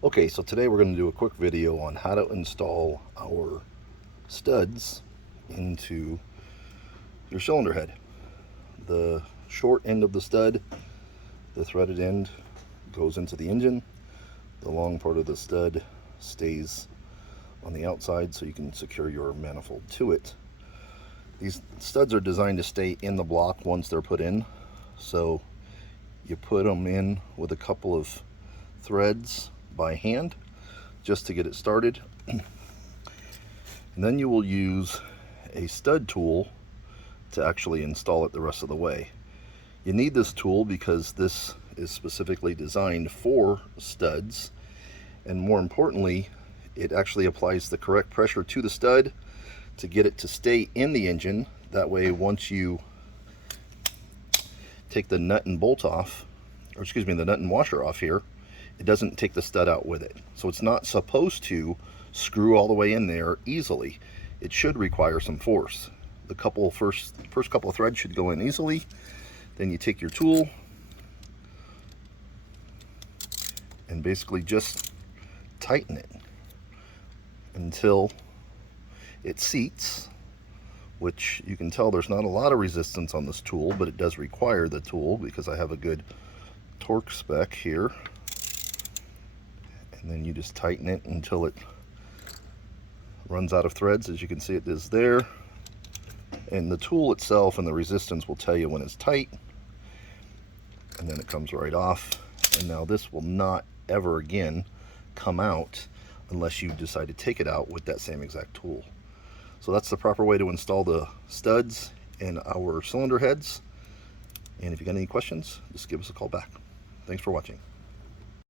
Okay, so today we're going to do a quick video on how to install our studs into your cylinder head. The short end of the stud, the threaded end, goes into the engine. The long part of the stud stays on the outside so you can secure your manifold to it. These studs are designed to stay in the block once they're put in, so you put them in with a couple of threads by hand just to get it started, and then you will use a stud tool to actually install it the rest of the way. You need this tool because this is specifically designed for studs, and more importantly, it actually applies the correct pressure to the stud to get it to stay in the engine. That way, once you take the nut and bolt off, or excuse me, the nut and washer off here, it doesn't take the stud out with it. So it's not supposed to screw all the way in there easily. It should require some force. The first couple of threads should go in easily. Then you take your tool and basically just tighten it until it seats, which you can tell there's not a lot of resistance on this tool, but it does require the tool because I have a good torque spec here. And then you just tighten it until it runs out of threads. As you can see, it is there. And the tool itself and the resistance will tell you when it's tight. And then it comes right off. And now this will not ever again come out unless you decide to take it out with that same exact tool. So that's the proper way to install the studs in our cylinder heads. And if you got any questions, just give us a call back. Thanks for watching.